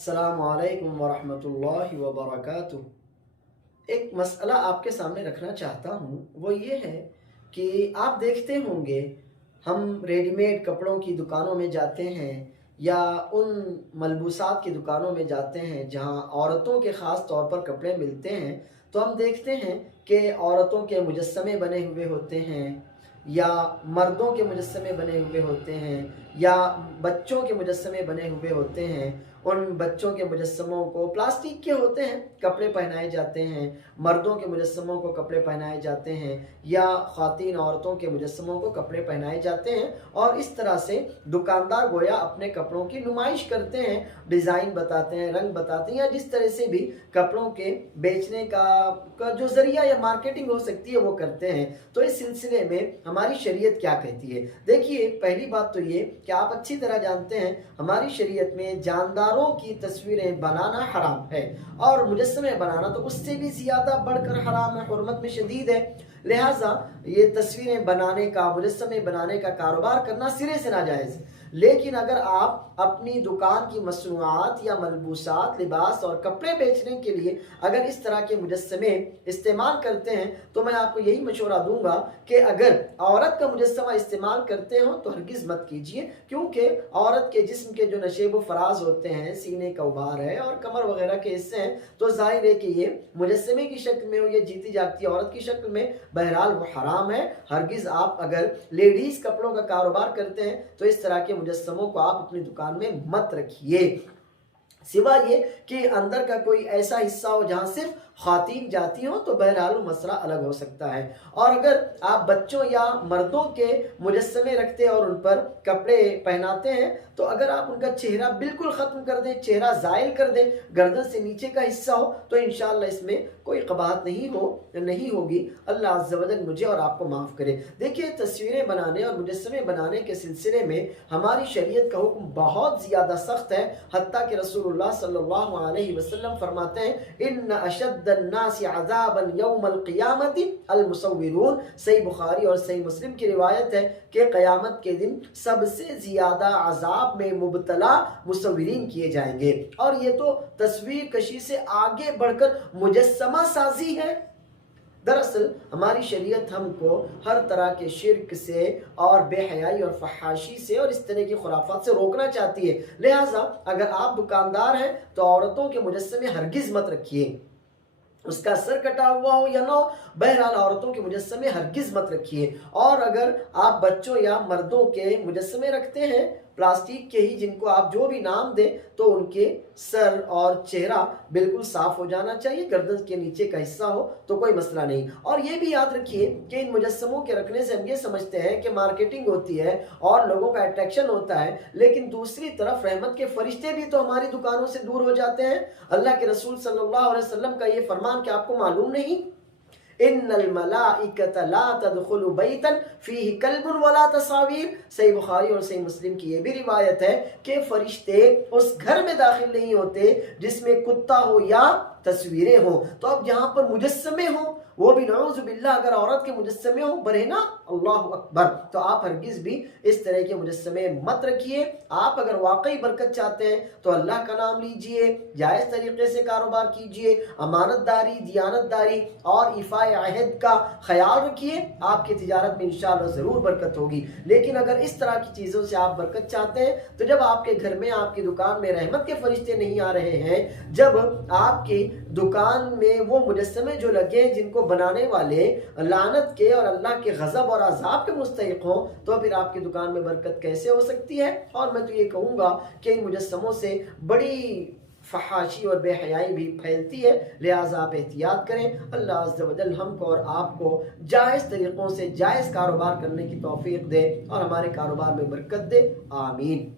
अस्सलामु अलैकुम वरहमतुल्लाहि वबरकातुह। एक मसला आपके सामने रखना चाहता हूँ, वो ये है कि आप देखते होंगे हम रेडीमेड कपड़ों की दुकानों में जाते हैं या उन मलबूसात की दुकानों में जाते हैं जहाँ औरतों के ख़ास तौर पर कपड़े मिलते हैं, तो हम देखते हैं कि औरतों के मुजस्समे बने हुए होते हैं या मर्दों के मुजस्समे बने हुए होते हैं या बच्चों के मुजस्समे बने हुए होते हैं। उन बच्चों के मुजस्समों को प्लास्टिक के होते हैं, कपड़े पहनाए जाते हैं। मर्दों के मुजस्समों को कपड़े पहनाए जाते हैं या ख़वातीन औरतों के मुजस्समों को कपड़े पहनाए जाते हैं। और इस तरह से दुकानदार गोया अपने कपड़ों की नुमाइश करते हैं, डिज़ाइन बताते हैं, रंग बताते हैं, या जिस तरह से भी कपड़ों के बेचने का जो ज़रिया या मार्केटिंग हो सकती है वो करते हैं। तो इस सिलसिले में हमारी शरीयत क्या कहती है? देखिए, पहली बात तो ये कि आप अच्छी तरह जानते हैं हमारी शरीयत में जानदारों की तस्वीरें बनाना हराम है और मुजस्समे बनाना तो उससे भी ज़्यादा बढ़कर हराम है, हुर्मत में शदीद है। लिहाजा ये तस्वीरें बनाने का, मुजस्समे बनाने का कारोबार करना सिरे से नाजायज़ है। लेकिन अगर आप अपनी दुकान की मसनूआत या मलबूसात, लिबास और कपड़े बेचने के लिए अगर इस तरह के मुजस्समे इस्तेमाल करते हैं, तो मैं आपको यही मशवरा दूंगा कि अगर औरत का मुजस्समा इस्तेमाल करते हो तो हरगिज़ मत कीजिए, क्योंकि औरत के जिस्म के जो नशेब व फराज होते हैं, सीने का उभार है और कमर वगैरह के हिस्से हैं, तो जाहिर है कि ये मुजस्समे की शक्ल में हो या जीती जागती औरत की शक्ल में, बहरहाल वो हराम है। हरगिज़ आप अगर लेडीज़ कपड़ों का कारोबार करते हैं तो इस तरह के मुजस्समों को आप अपनी दुकान में मत रखिए, सिवा ये कि अंदर का कोई ऐसा हिस्सा हो जहां सिर्फ ख़वातीन जाती हो, तो बहरहाल मसला अलग हो सकता है। और अगर आप बच्चों या मर्दों के मुजस्समे रखते हैं और उन पर कपड़े पहनाते हैं, तो अगर आप उनका चेहरा बिल्कुल ख़त्म कर दें, चेहरा ज़ाइल कर दें, गर्दन से नीचे का हिस्सा हो, तो इंशाअल्लाह इसमें कोई क़बाहत नहीं होगी। अल्लाह अज़्ज़ा व जल मुझे और आपको माफ़ करे। देखिए, तस्वीरें बनाने और मुजस्समे बनाने के सिलसिले में हमारी शरीयत का हुक्म बहुत ज़्यादा सख्त है। हत्ता कि रसूलुल्लाह सल्लल्लाहु अलैहि वसल्लम फरमाते हैं, इन्न अशद्दन्नासि अज़ाबन यौमल क़ियामति अल मुसव्विरून। सही बुखारी और सही मुस्लिम की रिवायत है कि क़यामत के दिन सबसे ज़्यादा अज़ाब में मुब्तला मुसव्विरीन किए जाएंगे। और ये तो तस्वीर कशी से आगे बढ़कर मुजस्समा साजी है। दरअसल हमारी शरीयत हमको हर तरह के शिर्क से और बेहयाई और फहाशी से और इस तरह की खुराफात से रोकना चाहती है। लिहाजा अगर आप दुकानदार हैं तो औरतों के मुजस्समे हरगिज़ मत रखिए, उसका सर कटा हुआ हो या ना हो, बहरहाल औरतों के मुजस्समे हरगिज़ मत रखिए। और अगर आप बच्चों या मर्दों के मुजस्समे रखते हैं, प्लास्टिक के ही, जिनको आप जो भी नाम दें, तो उनके सर और चेहरा बिल्कुल साफ हो जाना चाहिए, गर्दन के नीचे का हिस्सा हो तो कोई मसला नहीं। और ये भी याद रखिए कि इन मुजस्समों के रखने से हम ये समझते हैं कि मार्केटिंग होती है और लोगों का अट्रैक्शन होता है, लेकिन दूसरी तरफ रहमत के फरिश्ते भी तो हमारी दुकानों से दूर हो जाते हैं। अल्लाह के रसूल सल्लल्लाहु अलैहि वसल्लम का ये फरमान क्या आपको मालूम नहीं? इन्नल मलाइकता ला तदखुलु बैतन फीही कल्बुन वला तसावीर। सही बुखारी और सही मुस्लिम की ये भी रिवायत है कि फरिश्ते उस घर में दाखिल नहीं होते जिसमें कुत्ता हो या तस्वीरें हो। तो अब जहां पर मुजस्समे हो, वो भी नऊज़ु बिल्लाह अगर औरत के मुजस्समे हो, बरे ना, अल्लाहु अकबर, तो आप हरगिज़ भी इस तरह के मुजस्समे मत रखिए। आप अगर वाकई बरकत चाहते हैं तो अल्लाह का नाम लीजिए, जायज़ तरीके से कारोबार कीजिए, अमानतदारी, दियानतदारी और इफ़ाए अहद का ख्याल रखिए, आपकी तिजारत में इंशाअल्लाह ज़रूर बरकत होगी। लेकिन अगर इस तरह की चीज़ों से आप बरकत चाहते हैं, तो जब आपके घर में, आपकी दुकान में रहमत के फरिश्ते नहीं आ रहे हैं, जब आपकी दुकान में वो मुजस्समे जो लगे हैं जिनको बनाने वाले लानत के और अल्लाह के गज़ब और अज़ाब के मुस्तहिक़ हों, तो फिर आपकी दुकान में बरकत कैसे हो सकती है? और मैं तो ये कहूँगा कि इन मुजस्समों से बड़ी फहाशी और बेहयाई भी फैलती है। लिहाजा आप एहतियात करें। अल्लाह अज़्ज़ा व जल हमको और आपको जायज़ तरीक़ों से जायज़ कारोबार करने की तौफ़ीक़ दे और हमारे कारोबार में बरकत दे। आमीन।